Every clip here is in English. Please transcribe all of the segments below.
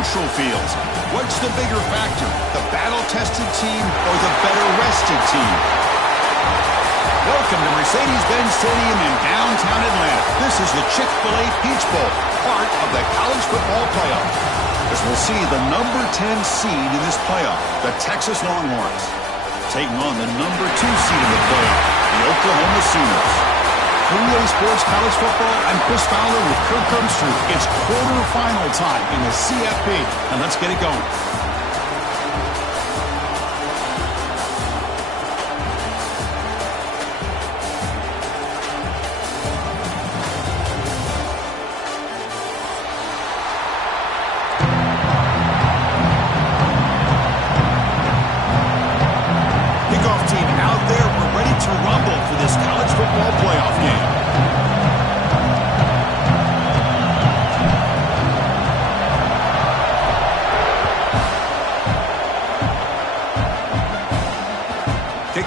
neutral fields. What's the bigger factor, the battle-tested team or the better-rested team? Welcome to Mercedes-Benz Stadium in downtown Atlanta. This is the Chick-fil-A Peach Bowl, part of the college football playoff. As we'll see the number 10 seed in this playoff, the Texas Longhorns, taking on the number 2 seed in the playoff, the Oklahoma Sooners. For EA Sports College Football, I'm Chris Fowler with Kirk Herbstreit. It's quarterfinal time in the CFP, and let's get it going.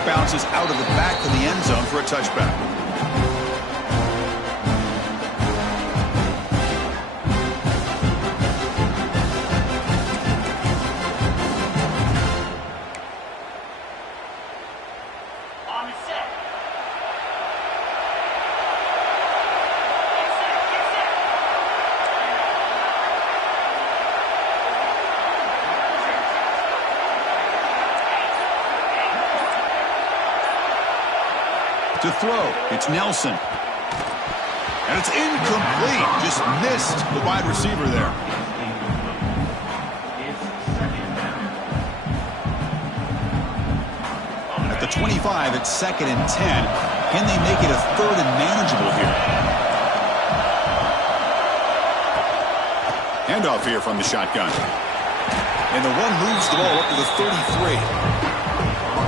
Bounces out of the back of the end zone for a touchback. To throw, it's Nelson. And it's incomplete. Just missed the wide receiver there. At the 25, it's 2nd and 10. Can they make it a 3rd and manageable here? Handoff here from the shotgun. And the one moves the ball up to the 33.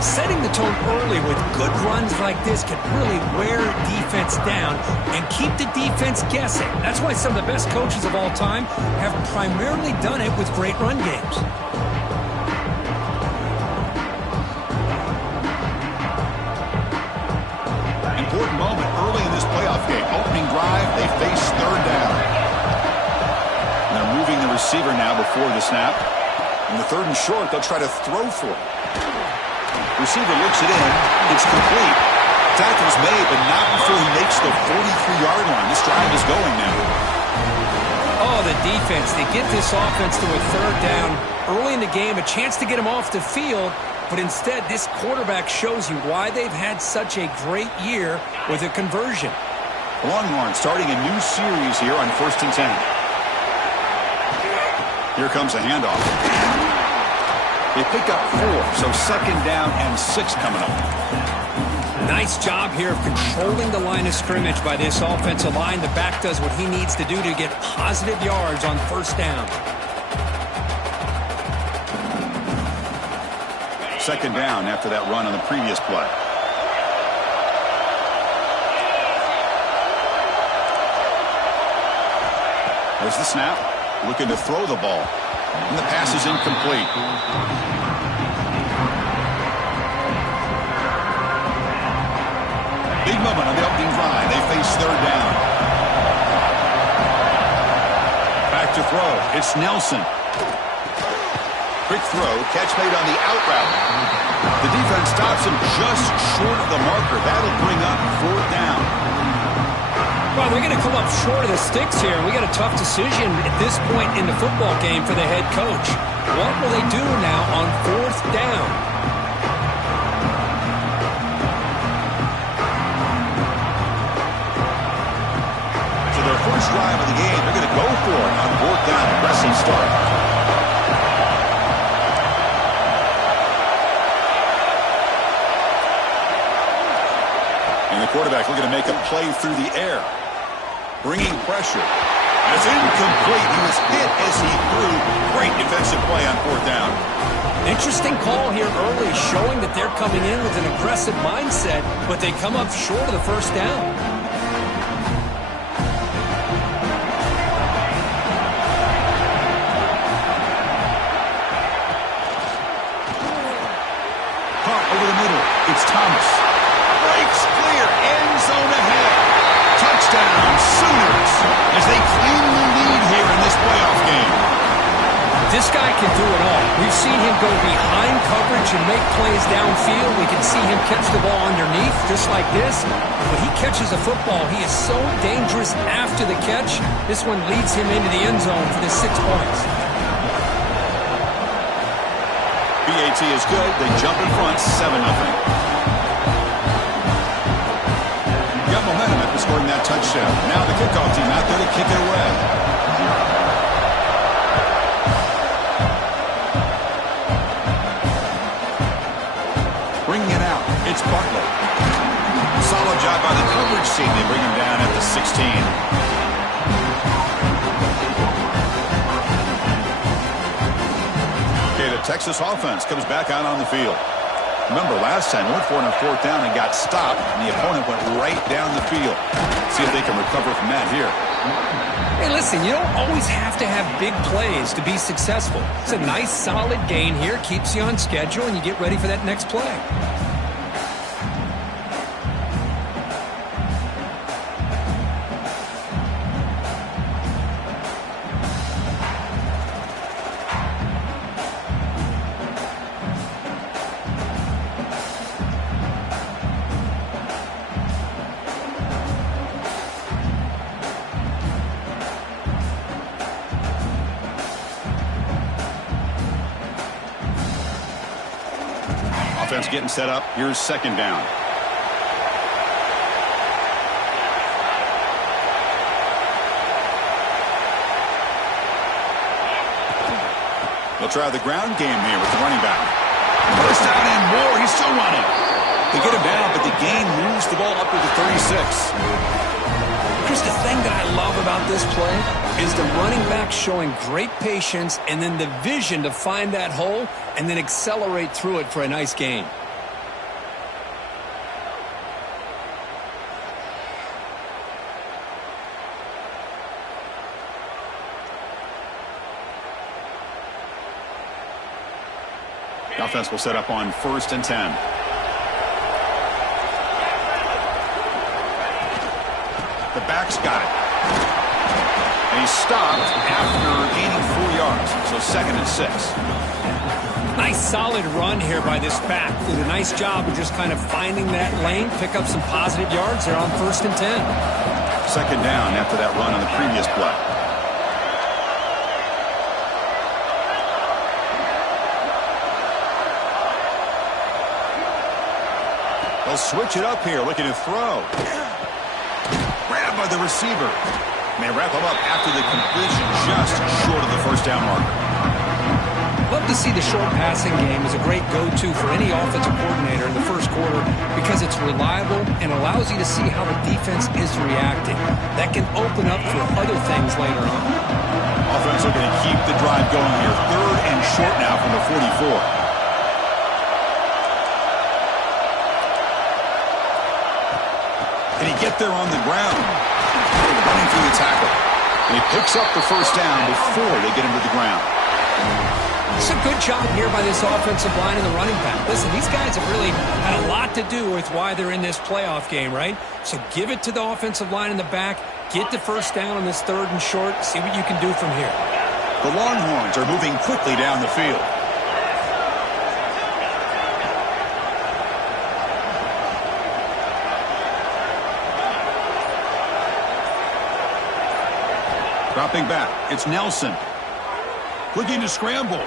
Setting the tone early with good runs like this can really wear defense down and keep the defense guessing. That's why some of the best coaches of all time have primarily done it with great run games. Important moment early in this playoff game. Opening drive, they face 3rd down. And they're moving the receiver now before the snap. In the 3rd and short, they'll try to throw for it. Receiver looks it in. It's complete. Tackle's made, but not before he makes the 43-yard line. This drive is going now. Oh, the defense. They get this offense to a 3rd down early in the game, a chance to get him off the field, but instead this quarterback shows you why they've had such a great year with a conversion. Longhorns starting a new series here on 1st and 10. Here comes a handoff. They pick up 4, so 2nd down and 6 coming up. Nice job here of controlling the line of scrimmage by this offensive line. The back does what he needs to do to get positive yards on 1st down. 2nd down after that run on the previous play. There's the snap. Looking to throw the ball. And the pass is incomplete. Big moment on the opening drive. They face 3rd down. Back to throw. It's Nelson. Quick throw. Catch made on the out route. The defense stops him just short of the marker. That'll bring up 4th down. Well, they're going to come up short of the sticks here. We got a tough decision at this point in the football game for the head coach. What will they do now on 4th down? So their first drive of the game, they're going to go for it on 4th down. Aggressive start. And the quarterback looking to make a play through the air. Bringing pressure. That's incomplete. He was hit as he threw. Great defensive play on 4th down. Interesting call here early, showing that they're coming in with an aggressive mindset, but they come up short of the 1st down. Caught over the middle. It's Thomas. Breaks clear. End zone ahead. Touchdown, Sooners, as they claim the lead here in this playoff game. This guy can do it all. We've seen him go behind coverage and make plays downfield. We can see him catch the ball underneath, just like this. When he catches a football, he is so dangerous after the catch. This one leads him into the end zone for the 6 points. BAT is good. They jump in front, 7-0. Got momentum after scoring that touchdown. Now the kickoff team out there to kick it away. Bringing it out, it's Bartlett. Solid job by the coverage team. They bring him down at the 16. Texas offense comes back out on the field. Remember, last time, went for it on 4th down and got stopped, and the opponent went right down the field. See if they can recover from that here. Hey, listen, you don't always have to have big plays to be successful. It's a nice, solid gain here. Keeps you on schedule, and you get ready for that next play. Offense getting set up. Here's 2nd down. They'll try the ground game here with the running back. First down and more. He's still running. They get him down, but the gain moves the ball up to the 36. Here's the thing that I love about this play is the running back showing great patience and then the vision to find that hole and then accelerate through it for a nice gain. The offense will set up on 1st and 10. The back's got it. And he's stopped after gaining 4 yards. So 2nd and 6. Nice solid run here by this back. Did a nice job of just kind of finding that lane, pick up some positive yards there on 1st and 10. 2nd down after that run on the previous play. They'll switch it up here, looking to throw. Grabbed by the receiver. And they wrap him up after the completion, just short of the 1st down marker. Love to see the short passing game as a great go-to for any offensive coordinator in the 1st quarter because it's reliable and allows you to see how the defense is reacting. That can open up for other things later on. Offense looking to keep the drive going here. 3rd and short now from the 44. And he get there on the ground, running through the tackle. And he picks up the 1st down before they get him to the ground. It's a good job here by this offensive line and the running back. Listen, these guys have really had a lot to do with why they're in this playoff game, right? So give it to the offensive line in the back. Get the 1st down on this 3rd and short. See what you can do from here. The Longhorns are moving quickly down the field. Dropping back, it's Nelson. Looking to scramble.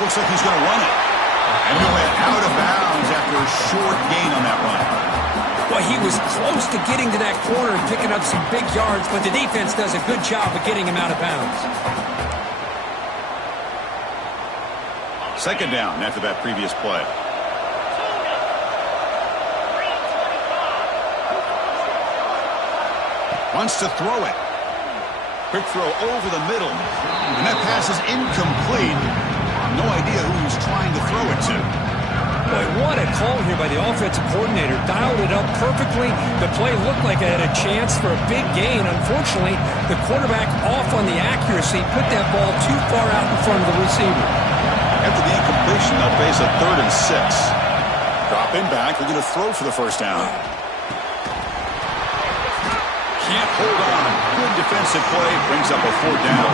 Looks like he's going to run it. And he went out of bounds after a short gain on that run. Well, he was close to getting to that corner and picking up some big yards, but the defense does a good job of getting him out of bounds. 2nd down after that previous play. Wants to throw it. Quick throw over the middle. And that pass is incomplete. No idea who he was trying to throw it to. Boy, what a call here by the offensive coordinator. Dialed it up perfectly. The play looked like it had a chance for a big gain. Unfortunately, the quarterback off on the accuracy, put that ball too far out in front of the receiver. After the incompletion, they'll face a 3rd and 6. Dropping back, they're going to throw for the 1st down. Can't hold on. Good defensive play. Brings up a 4th down.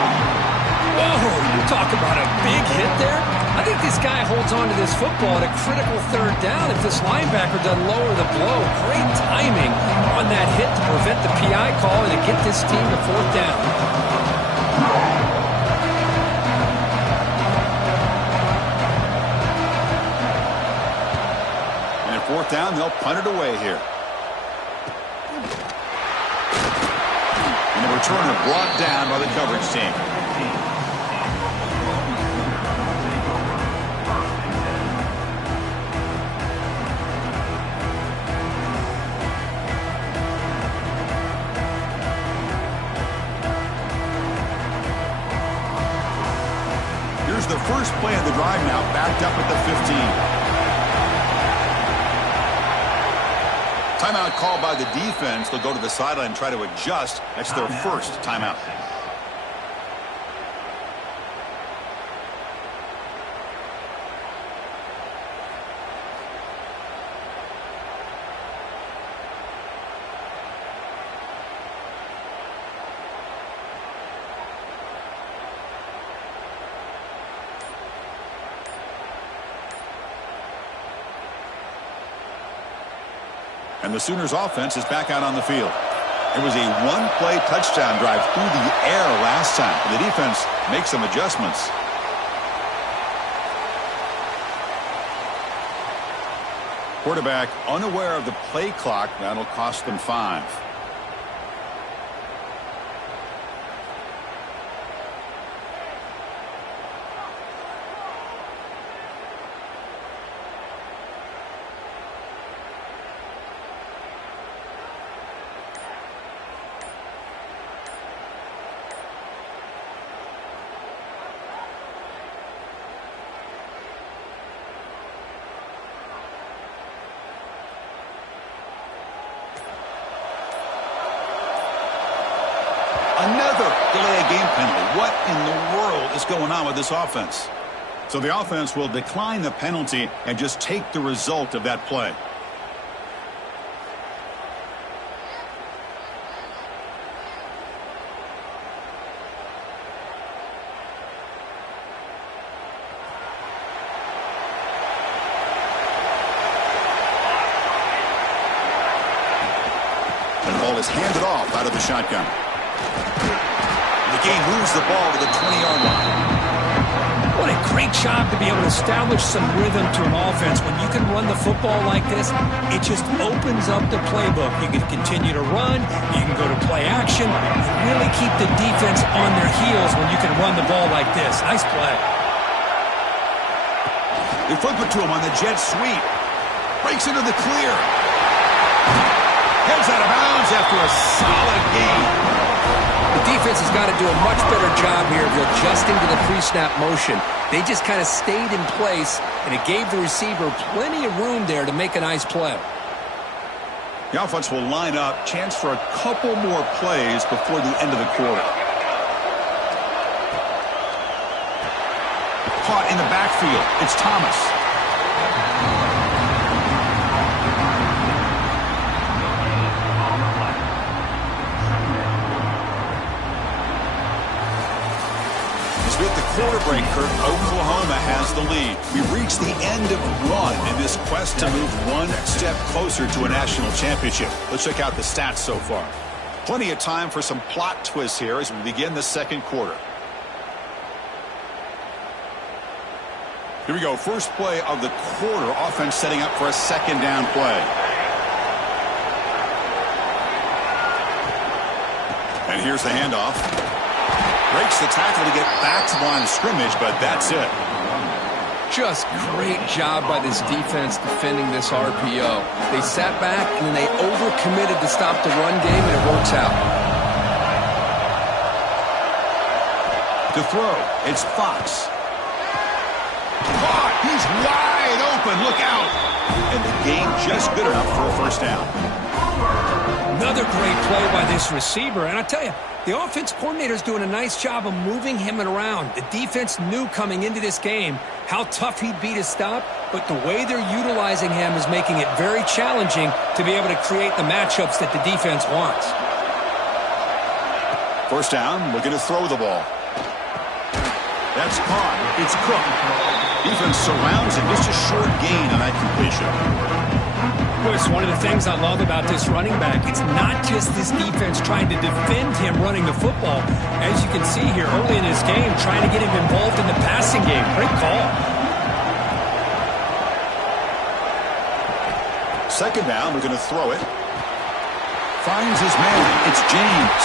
Whoa, Talk about a big hit there. I think this guy holds on to this football at a critical third down if this linebacker doesn't lower the blow. Great timing on that hit to prevent the PI call and to get this team to fourth down. And at fourth down, they'll punt it away here. And the returner brought down by the coverage team. Here's the first play of the drive now, backed up at the 15. Timeout called by the defense. They'll go to the sideline and try to adjust. That's their first timeout. And the Sooners offense is back out on the field. It was a one-play touchdown drive through the air last time. The defense makes some adjustments. Quarterback unaware of the play clock. That'll cost them 5. Another delay of game penalty. What in the world is going on with this offense? So the offense will decline the penalty and just take the result of that play. And the ball is handed off out of the shotgun. The game moves the ball to the 20-yard line. What a great job to be able to establish some rhythm to an offense. When you can run the football like this, it just opens up the playbook. You can continue to run, you can go to play action, and really keep the defense on their heels when you can run the ball like this. Nice play. They flip it to him on the jet sweep. Breaks into the clear. Heads out of bounds after a solid gain. The defense has got to do a much better job here of adjusting to the pre-snap motion. They just kind of stayed in place, and it gave the receiver plenty of room there to make a nice play. The offense will line up. Chance for a couple more plays before the end of the quarter. Caught in the backfield. It's Thomas. With the quarter break, Kirk, Oklahoma has the lead. We've reached the end of one in this quest to move one step closer to a national championship. Let's check out the stats so far. Plenty of time for some plot twists here as we begin the second quarter. Here we go. First play of the quarter. Offense setting up for a second down play. And here's the handoff. Breaks the tackle to get back to the line of scrimmage, but that's it. Just great job by this defense defending this RPO. They sat back and then they overcommitted to stop the run game, and it works out. To throw, it's Fox. Caught! He's wide open. Look out! And the game just good enough for a first down. Another great play by this receiver, and I tell you, the offense coordinator is doing a nice job of moving him around. The defense knew coming into this game how tough he'd be to stop, but the way they're utilizing him is making it very challenging to be able to create the matchups that the defense wants. First down, looking to throw the ball. That's caught. It's Cook. Defense surrounds him. Just a short gain on that completion. Chris, one of the things I love about this running back, it's not just this defense trying to defend him running the football. As you can see here early in this game, trying to get him involved in the passing game. Great call. Second down, we're going to throw it. Finds his man. It's James.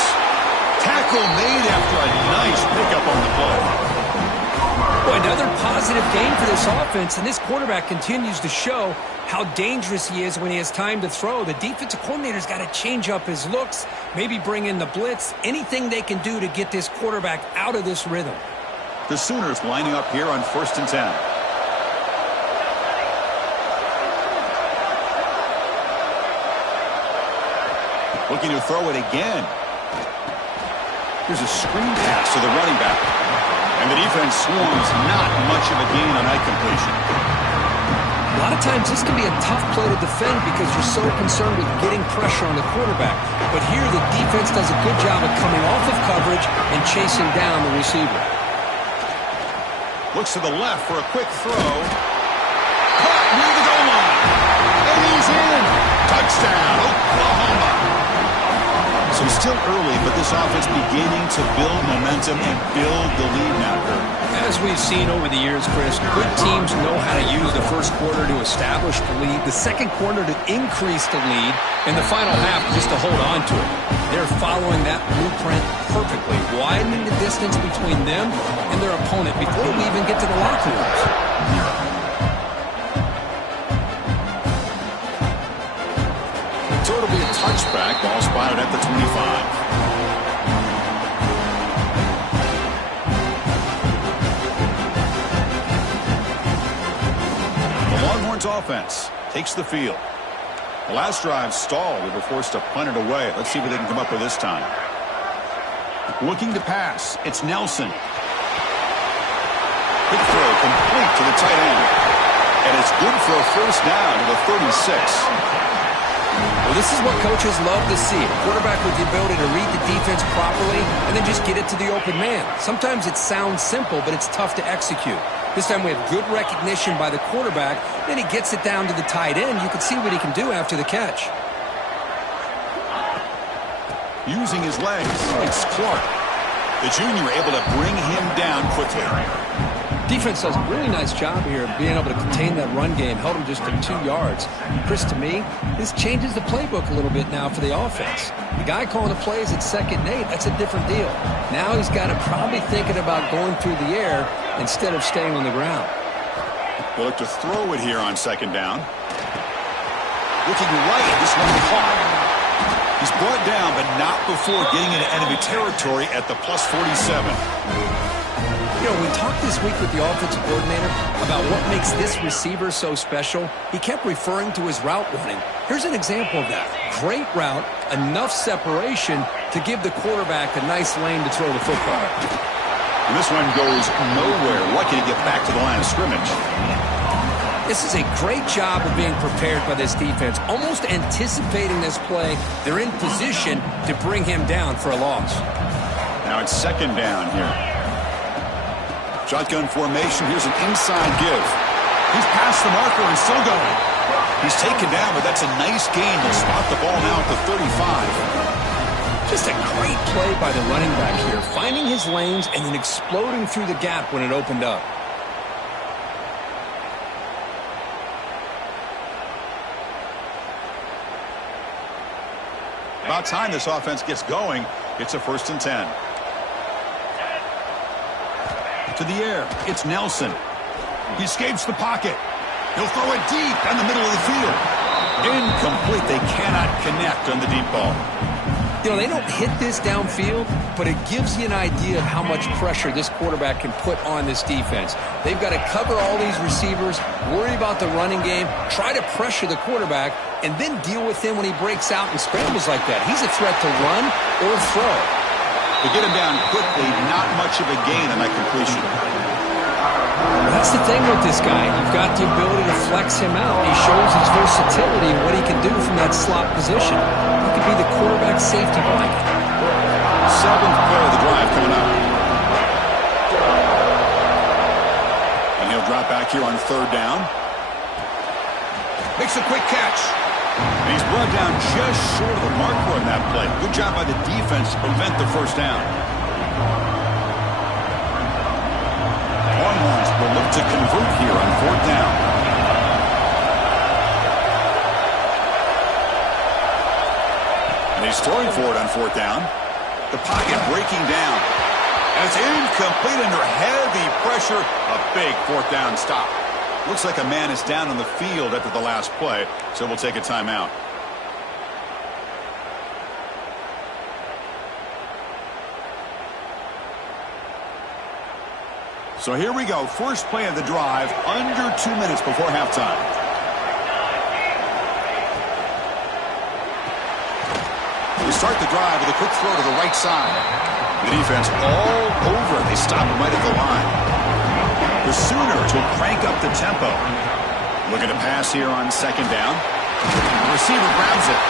Tackle made after a nice pickup on the play. Boy, another positive game for this offense, and this quarterback continues to show how dangerous he is when he has time to throw. The defensive coordinator's got to change up his looks, maybe bring in the blitz, anything they can do to get this quarterback out of this rhythm. The Sooners lining up here on 1st and 10. Looking to throw it again. Here's a screen pass to the running back. And the defense swarms, not much of a gain on that completion. A lot of times this can be a tough play to defend because you're so concerned with getting pressure on the quarterback. But here the defense does a good job of coming off of coverage and chasing down the receiver. Looks to the left for a quick throw. Caught near the goal line. And he's in. Touchdown, Oklahoma. So still early, but this offense beginning to build momentum and build the lead now. As we've seen over the years, Chris, good teams know how to use the first quarter to establish the lead, the second quarter to increase the lead, and the final half just to hold on to it. They're following that blueprint perfectly, widening the distance between them and their opponent before we even get to the locker rooms. So it'll be a touchback. Ball spotted at the 25. The Longhorns offense takes the field. The last drive stalled. They were forced to punt it away. Let's see what they can come up with this time. Looking to pass. It's Nelson. Quick throw complete to the tight end. And it's good for a first down to the 36. Well, this is what coaches love to see. A quarterback with the ability to read the defense properly and then just get it to the open man. Sometimes it sounds simple, but it's tough to execute. This time we have good recognition by the quarterback. Then he gets it down to the tight end. You can see what he can do after the catch. Using his legs, it's Clark. The junior able to bring him down quickly. Defense does a really nice job here of being able to contain that run game. Held him just to 2 yards. Chris, to me, this changes the playbook a little bit now for the offense. The guy calling the plays at 2nd and 8, that's a different deal. Now he's got to probably thinking about going through the air instead of staying on the ground. They'll look to throw it here on 2nd down. Looking right, this one caught. He's brought down, but not before getting into enemy territory at the plus 47. You know, we talked this week with the offensive coordinator about what makes this receiver so special. He kept referring to his route running. Here's an example of that. Great route, enough separation to give the quarterback a nice lane to throw the football. And this one goes nowhere. Lucky to get back to the line of scrimmage. This is a great job of being prepared by this defense, almost anticipating this play. They're in position to bring him down for a loss. Now it's 2nd down here. Shotgun formation. Here's an inside give. He's past the marker and still going. He's taken down, but that's a nice gain. He'll spot the ball now at the 35. Just a great play by the running back here, finding his lanes and then exploding through the gap when it opened up. About time this offense gets going. It's a 1st and 10. To the air, it's Nelson. He escapes the pocket. He'll throw it deep in the middle of the field. Incomplete. They cannot connect on the deep ball. You know, they don't hit this downfield, but it gives you an idea of how much pressure this quarterback can put on this defense. They've got to cover all these receivers, worry about the running game, try to pressure the quarterback, and then deal with him when he breaks out and scrambles like that. He's a threat to run or throw. To get him down quickly, not much of a gain on that completion. That's the thing with this guy. You've got the ability to flex him out. He shows his versatility and what he can do from that slot position. He could be the quarterback safety blanket. 7th play of the drive coming up. drop back here on third down. Makes a quick catch. And he's brought down just short of the marker on that play. Good job by the defense to prevent the first down. Longhorns will look to convert here on fourth down. And he's throwing for it on fourth down. The pocket breaking down. And it's incomplete under heavy pressure. A big fourth down stop. Looks like a man is down on the field after the last play, so we'll take a timeout. So here we go. First play of the drive, under 2 minutes before halftime. We start the drive with a quick throw to the right side. The defense all over. They stop him right at the line. The Sooners will crank up the tempo. Looking to pass here on second down. The receiver grabs it.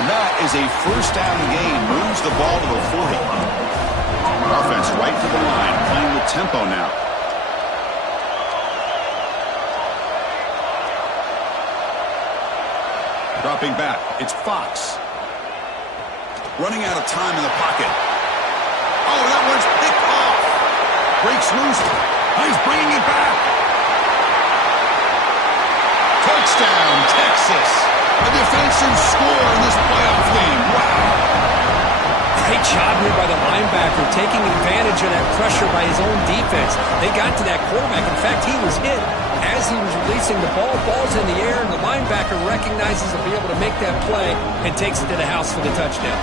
And that is a first down gain. Moves the ball to the 40. Offense right to the line. Playing with tempo now. Dropping back. It's Fox. Running out of time in the pocket. Oh, that one's picked off. Breaks loose. He's bringing it back. Touchdown, Texas. A defensive score in this playoff game. Wow. Great job here by the linebacker, taking advantage of that pressure by his own defense. They got to that quarterback. In fact, he was hit as he was releasing the ball. Ball's in the air, and the linebacker recognizes he'll be able to make that play and takes it to the house for the touchdown.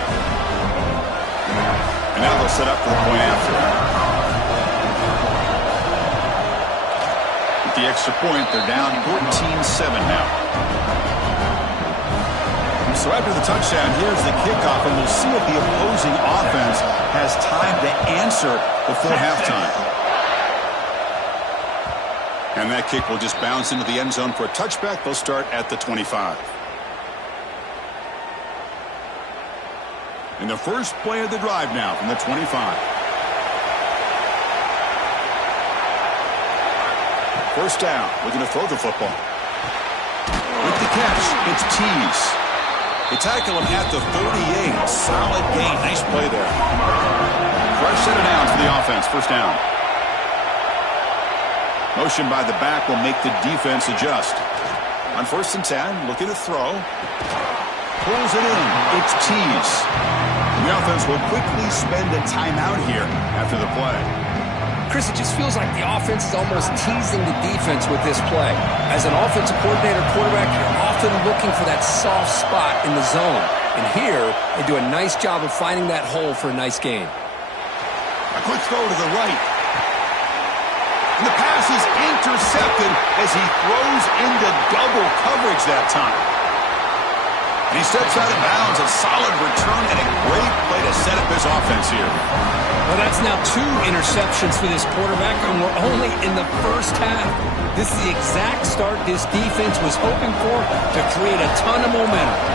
And now they'll set up for the point after. The extra point, they're down 14-7 now. So after the touchdown, here's the kickoff, and we'll see if the opposing offense has time to answer before halftime. And that kick will just bounce into the end zone for a touchback. They'll start at the 25. In the first play of the drive now from the 25. First down, looking to throw the football. With the catch, it's Tease. They tackle him at the 38. Solid gain. Nice play there. Fresh set of downs for the offense. First down. Motion by the back will make the defense adjust. On first and 10, looking to throw. Pulls it in. It's Tease. The offense will quickly spend a timeout here after the play. Chris, it just feels like the offense is almost teasing the defense with this play. As an offensive coordinator, quarterback, you're often looking for that soft spot in the zone. And here, they do a nice job of finding that hole for a nice gain. A quick throw to the right. And the pass is intercepted as he throws into double coverage that time. And he steps out of bounds. A solid return and a great play to set up his offense here. Well, that's now 2 interceptions for this quarterback, and we're only in the first half. This is the exact start this defense was hoping for to create a ton of momentum.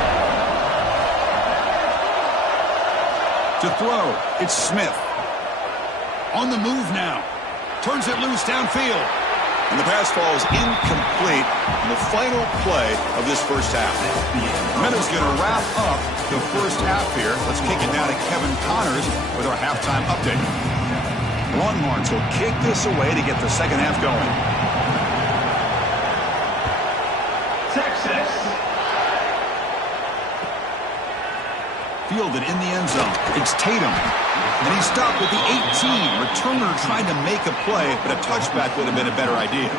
To throw, it's Smith. On the move now. Turns it loose downfield. And the pass falls incomplete in the final play of this first half. Meadows going to wrap up the first half here. Let's kick it now to Kevin Connors with our halftime update. Longhorns will kick this away to get the second half going. Texas. Fielded in the end zone. It's Tatum. And he stopped at the 18. Returner trying to make a play, but a touchback would have been a better idea.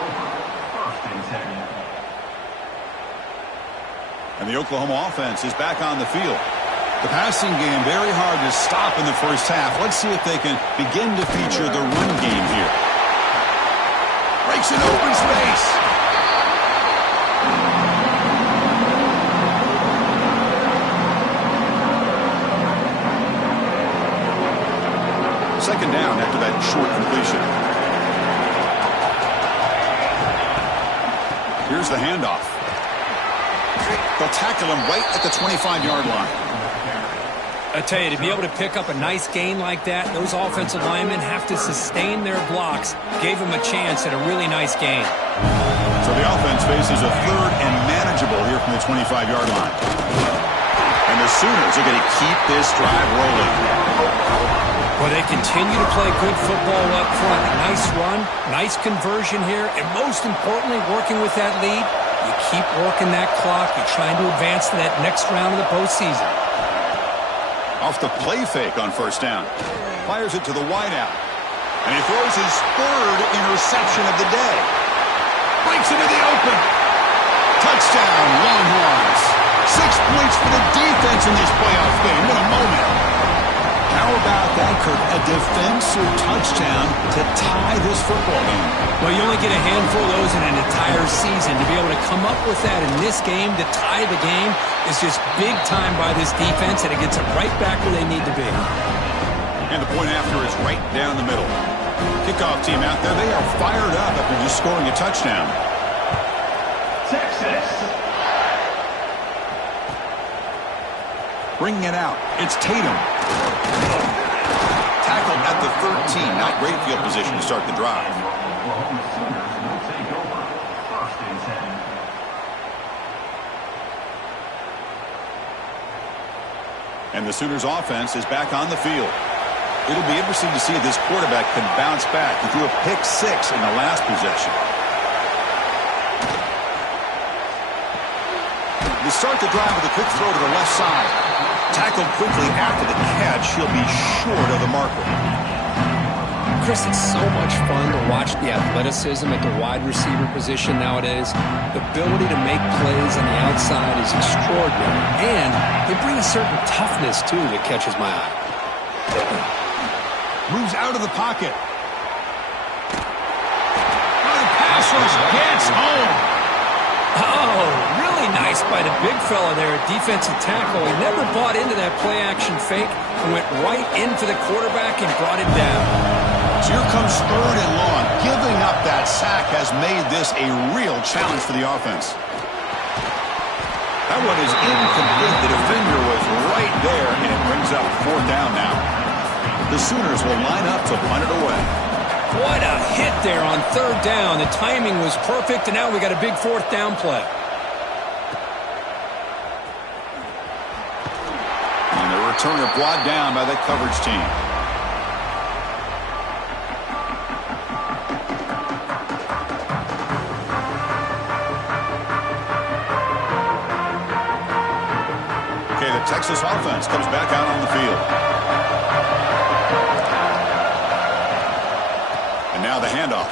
And the Oklahoma offense is back on the field. The passing game very hard to stop in the first half. Let's see if they can begin to feature the run game here. Breaks an open space. Second down after that short completion. Here's the handoff. They'll tackle him right at the 25-yard line. I tell you, to be able to pick up a nice gain like that, those offensive linemen have to sustain their blocks. Gave them a chance at a really nice gain. So the offense faces a third and manageable here from the 25-yard line. And the Sooners are going to keep this drive rolling. Well, they continue to play good football up front. A nice run, nice conversion here, and most importantly, working with that lead, you keep working that clock. You're trying to advance to that next round of the postseason. Off the play fake on first down. Fires it to the wideout. And he throws his third interception of the day. Breaks into the open. Touchdown, Longhorns. 6 points for the defense in this playoff game. What a moment. How about that, Kirk? A defensive touchdown to tie this football game. Well, you only get a handful of those in an entire season. To be able to come up with that in this game, to tie the game, is just big time by this defense, and it gets them right back where they need to be. And the point after is right down the middle. Kickoff team out there, they are fired up after just scoring a touchdown. Texas. Bringing it out, it's Tatum. Tackled at the 13. Not great field position to start the drive. And the Sooners offense is back on the field. It'll be interesting to see if this quarterback can bounce back. He threw a pick 6 in the last possession. They start the drive with a quick throw to the left side. Tackled quickly after the catch. He'll be short of the marker. Chris, it's so much fun to watch the athleticism at the wide receiver position nowadays. The ability to make plays on the outside is extraordinary. And they bring a certain toughness, too, that catches my eye. Moves out of the pocket. Oh, the pass rush gets home. Oh, really nice by the big fella there at defensive tackle. He never bought into that play-action fake and went right in for the quarterback and brought him down. So here comes third and long. Giving up that sack has made this a real challenge for the offense. That one is incomplete. The defender was right there, and it brings up fourth down now. The Sooners will line up to punt it away. What a hit there on third down. The timing was perfect, and now we got a big fourth down play. And the returner brought down by the coverage team. Okay, the Texas offense comes back out on the field. Now the handoff.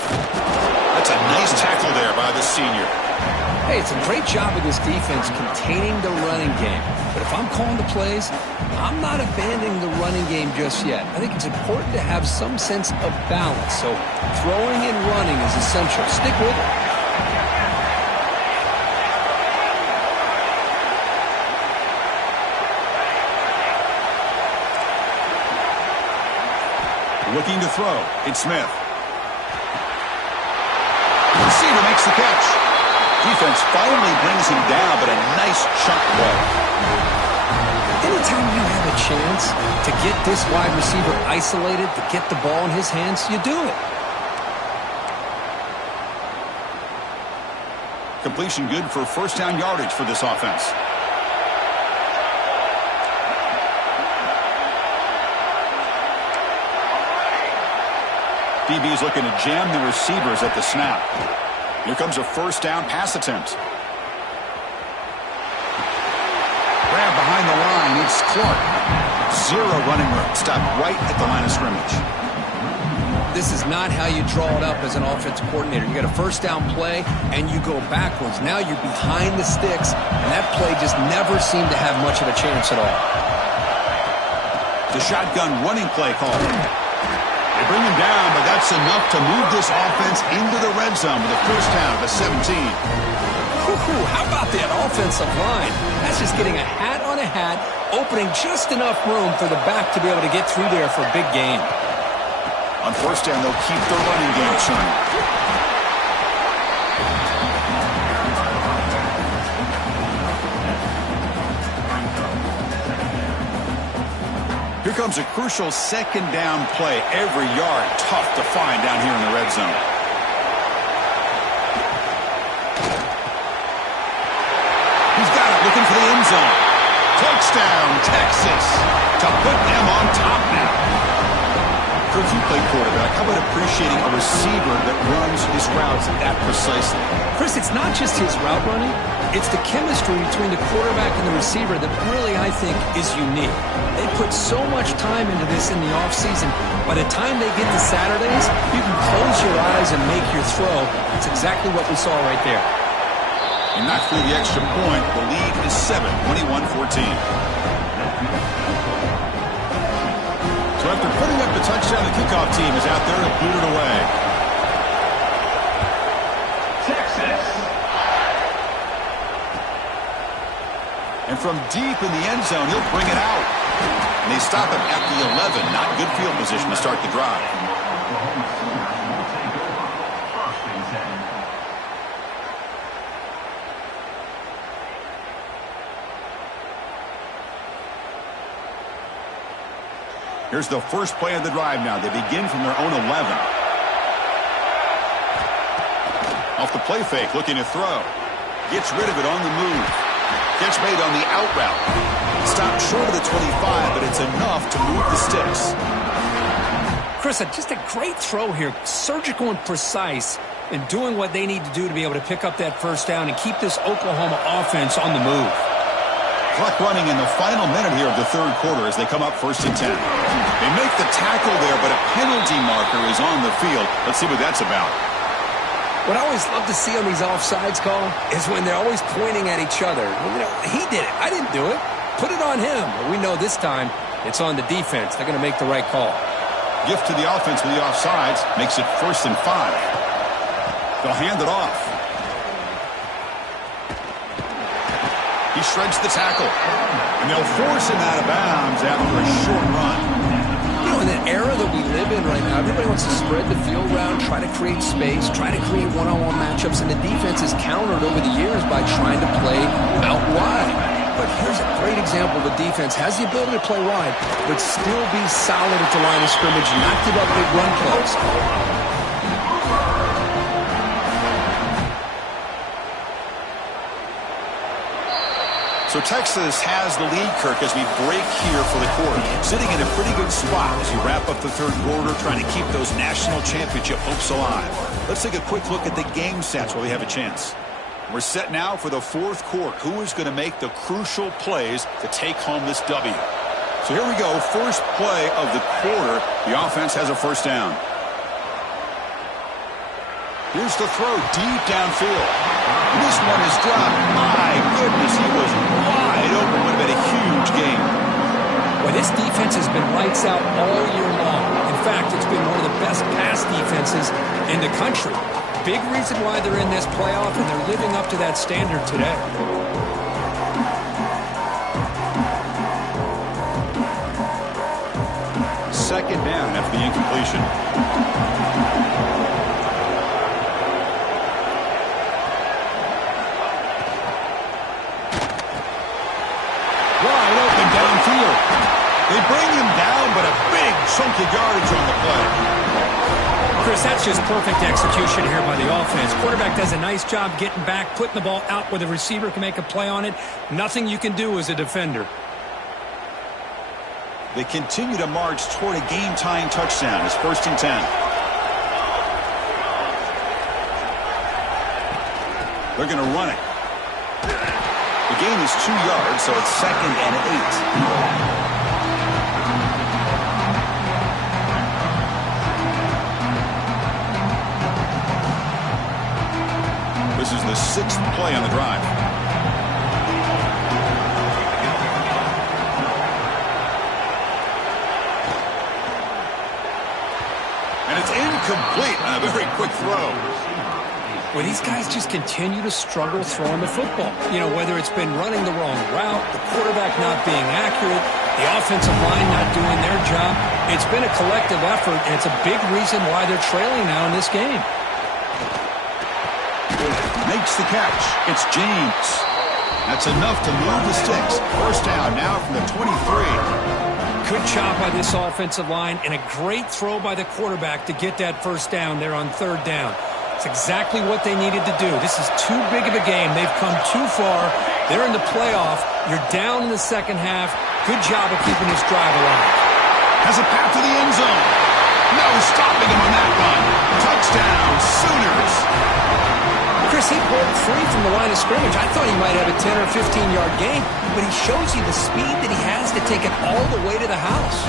That's a nice tackle there by the senior. Hey, it's a great job of this defense containing the running game. But if I'm calling the plays, I'm not abandoning the running game just yet. I think it's important to have some sense of balance. So throwing and running is essential. Stick with it. Looking to throw. It's Smith. Receiver makes the catch. Defense finally brings him down, but a nice chunk play. Anytime you have a chance to get this wide receiver isolated, to get the ball in his hands, you do it. Completion good for first down yardage for this offense. DB is looking to jam the receivers at the snap. Here comes a first down pass attempt. Grab behind the line. It's Clark. Zero running room. Stopped right at the line of scrimmage. This is not how you draw it up as an offensive coordinator. You got a first down play, and you go backwards. Now you're behind the sticks, and that play just never seemed to have much of a chance at all. The shotgun running play call. They bring him down, but that's enough to move this offense into the red zone with a first down at the 17. How about that offensive line? That's just getting a hat on a hat, opening just enough room for the back to be able to get through there for a big gain. On first down, they'll keep the running game churning. becomes a crucial second down play. Every yard tough to find down here in the red zone. He's got it, looking for the end zone. Touchdown, Texas, to put them on top now. Kirk, you play quarterback. How about appreciating a receiver that runs his routes that precisely? Chris, it's not just his route running. It's the chemistry between the quarterback and the receiver that really, I think, is unique. They put so much time into this in the offseason. By the time they get to Saturdays, you can close your eyes and make your throw. That's exactly what we saw right there. And not through the extra point. The lead is 7, 21-14. So after putting up the touchdown, the kickoff team is out there to boot it away. Texas. And from deep in the end zone, he'll bring it out. And they stop him at the 11. Not good field position to start the drive. Here's the first play of the drive now. They begin from their own 11. Off the play fake, looking to throw. Gets rid of it on the move. Catch made on the out route. Stopped short of the 25, but it's enough to move the sticks. Chris, just a great throw here. Surgical and precise in doing what they need to do to be able to pick up that first down and keep this Oklahoma offense on the move. Clock running in the final minute here of the third quarter as they come up 1st and 10. They make the tackle there, but a penalty marker is on the field. Let's see what that's about. What I always love to see on these offsides call is when they're always pointing at each other. You know, he did it. I didn't do it. Put it on him. But we know this time it's on the defense. They're going to make the right call. Gift to the offense with the offsides. Makes it 1st and 5. They'll hand it off. He shreds the tackle. And they'll force him out of bounds after a short run. You know, in the era that we live in right now, everybody wants to spread the field around, try to create space, try to create one-on-one matchups, and the defense is countered over the years by trying to play out wide. But here's a great example. The defense has the ability to play wide, but still be solid at the line of scrimmage, not give up big run plays. So Texas has the lead, Kirk, as we break here for the quarter. Sitting in a pretty good spot as you wrap up the third quarter, trying to keep those national championship hopes alive. Let's take a quick look at the game stats while we have a chance. We're set now for the fourth quarter. Who is going to make the crucial plays to take home this W? So here we go. First play of the quarter. The offense has a first down. Here's the throw deep downfield. And this one is dropped. My goodness, he was wide open. Would have been a huge game. Well, this defense has been lights out all year long. In fact, it's been one of the best pass defenses in the country. Big reason why they're in this playoff, and they're living up to that standard today. Second down after the incompletion. Wide open downfield. They bring him down, but a big chunk of yardage on the play. Chris, that's just perfect execution here by the offense. Quarterback does a nice job getting back, putting the ball out where the receiver can make a play on it. Nothing you can do as a defender. They continue to march toward a game-tying touchdown. It's 1st and 10. They're going to run it. The gain is 2 yards, so it's 2nd and 8. This is the 6th play on the drive. And it's incomplete on a very quick throw. Well, these guys just continue to struggle throwing the football. You know, whether it's been running the wrong route, the quarterback not being accurate, the offensive line not doing their job. It's been a collective effort, and it's a big reason why they're trailing now in this game. Makes the catch. It's James. That's enough to move the sticks. First down now from the 23. Good job by this offensive line and a great throw by the quarterback to get that first down there on third down. It's exactly what they needed to do. This is too big of a game. They've come too far. They're in the playoff. You're down in the second half. Good job of keeping this drive alive. Has a path to the end zone. No stopping him on that run. Touchdown, Sooners. Chris, he broke free from the line of scrimmage. I thought he might have a 10 or 15-yard gain, but he shows you the speed that he has to take it all the way to the house.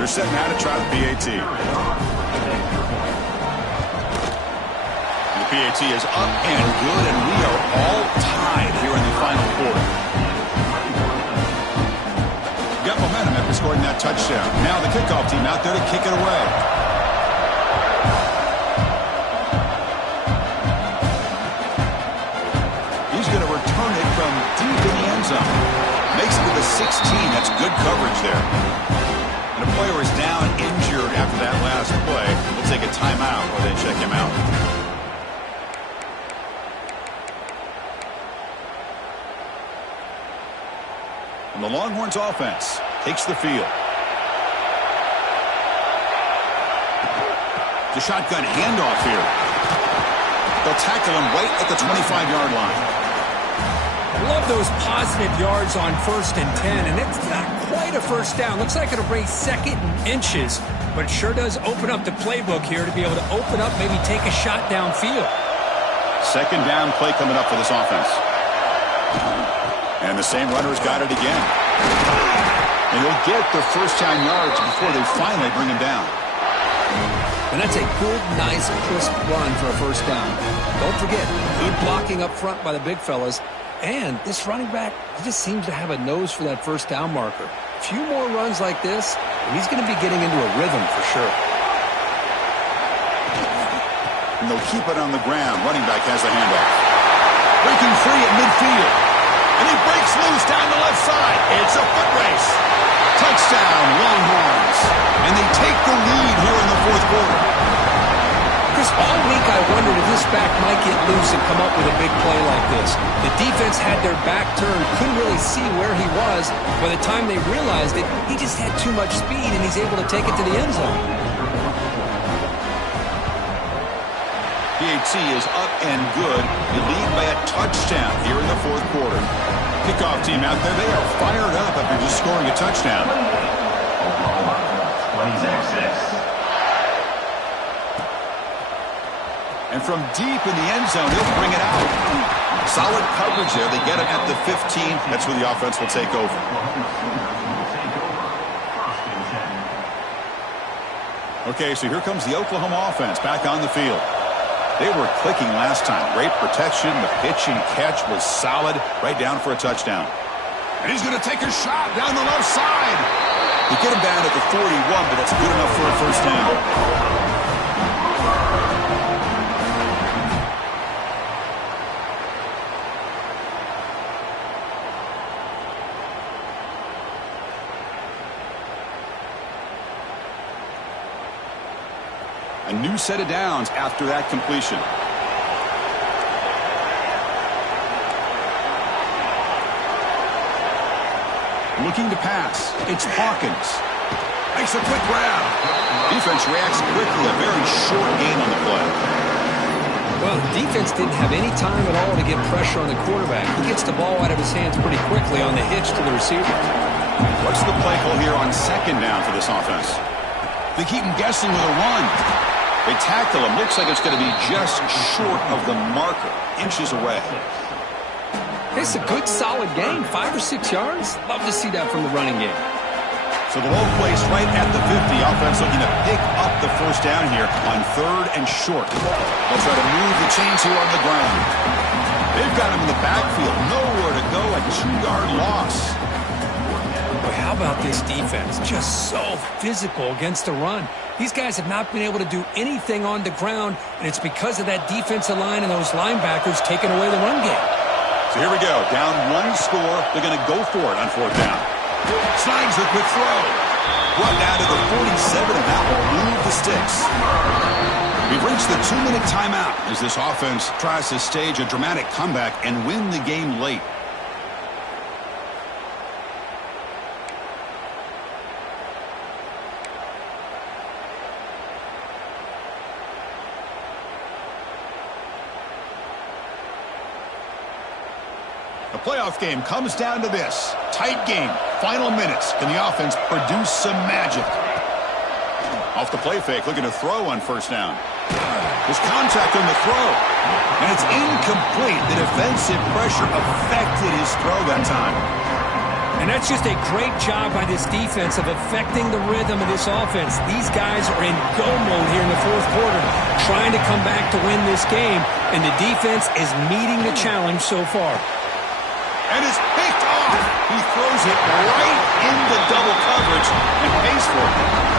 They're setting out to try the PAT. The PAT is up and good, and we are all tied here in the final quarter. Got momentum after scoring that touchdown. Now the kickoff team out there to kick it away. He's going to return it from deep in the end zone. Makes it to the 16. That's good coverage there. And a player is down injured after that last play. We'll take a timeout or they check him out. And the Longhorns offense takes the field. The shotgun handoff here. They'll tackle him right at the 25-yard line. Love those positive yards on 1st and 10, and it's not quite a first down. Looks like it'll bring second and inches, but it sure does open up the playbook here to be able to open up, maybe take a shot downfield. Second down play coming up for this offense. And the same runner's got it again. And he'll get the first down yards before they finally bring him down. And that's a good, nice, crisp run for a first down. Don't forget, good blocking up front by the big fellas. And this running back, he just seems to have a nose for that first down marker. A few more runs like this, and he's going to be getting into a rhythm for sure. And they'll keep it on the ground. Running back has the handoff. Breaking free at midfield. And he breaks loose down the left side. It's a foot race. Touchdown, Longhorns. And they take the lead here in the fourth quarter. Chris, all week I wondered if this back might get loose and come up with a big play like this. The defense had their back turned, couldn't really see where he was. By the time they realized it, he just had too much speed, and he's able to take it to the end zone. PAT is up and good. They lead by a touchdown here in the fourth quarter. Kickoff team out there, they are fired up after just scoring a touchdown. Oklahoma, 26. And from deep in the end zone, he'll bring it out. Solid coverage there. They get it at the 15. That's where the offense will take over. Okay, so here comes the Oklahoma offense back on the field. They were clicking last time. Great protection. The pitch and catch was solid. Right down for a touchdown. And he's going to take a shot down the left side. They get him down at the 41, but that's good enough for a first down. A new set of downs after that completion. Looking to pass. It's Hawkins. Makes a quick grab. Defense reacts quickly. A very short gain on the play. Well, the defense didn't have any time at all to get pressure on the quarterback. He gets the ball out of his hands pretty quickly on the hitch to the receiver. What's the play call here on second down for this offense? They keep him guessing with a run. They tackle him. Looks like it's going to be just short of the marker. Inches away. It's a good, solid gain. 5 or 6 yards. Love to see that from the running game. So the ball placed right at the 50. Offense looking to pick up the first down here on third and short. They'll try to move the chains here on the ground. They've got him in the backfield. Nowhere to go. A 2-yard loss. Boy, how about this defense? Just so physical against the run. These guys have not been able to do anything on the ground, and it's because of that defensive line and those linebackers taking away the run game. So here we go. Down one score. They're going to go for it on fourth down. Slides the quick throw. Brought down to the 47, and that will move the sticks. We've reached the 2-minute timeout as this offense tries to stage a dramatic comeback and win the game late. The playoff game comes down to this. Tight game. Final minutes. Can the offense produce some magic? Off the play fake, looking to throw on first down. There's contact on the throw. And it's incomplete. The defensive pressure affected his throw that time. And that's just a great job by this defense of affecting the rhythm of this offense. These guys are in go mode here in the fourth quarter, trying to come back to win this game. And the defense is meeting the challenge so far. And it's picked off. He throws it right into double coverage and pays for it.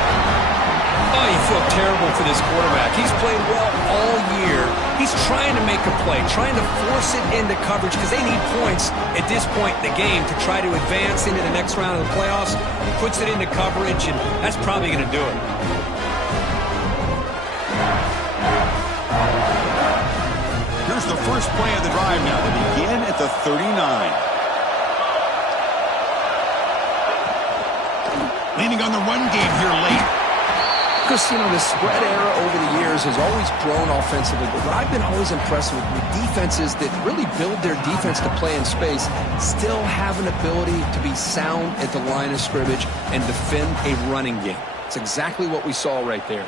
Oh, you feel terrible for this quarterback. He's played well all year. He's trying to make a play, trying to force it into coverage because they need points at this point in the game to try to advance into the next round of the playoffs. He puts it into coverage, and that's probably going to do it. Here's the first play of the drive now. They begin at the 39. Leaning on the run game here late. Because, you know, the spread era over the years has always grown offensively. But what I've been always impressed with defenses that really build their defense to play in space still have an ability to be sound at the line of scrimmage and defend a running game. It's exactly what we saw right there.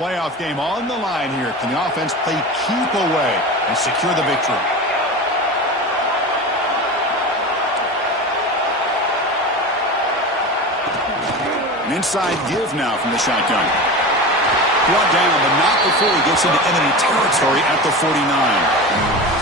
Playoff game on the line here. Can the offense play keep away and secure the victory? An inside give now from the shotgun. Brought down, but not before he gets into enemy territory at the 49.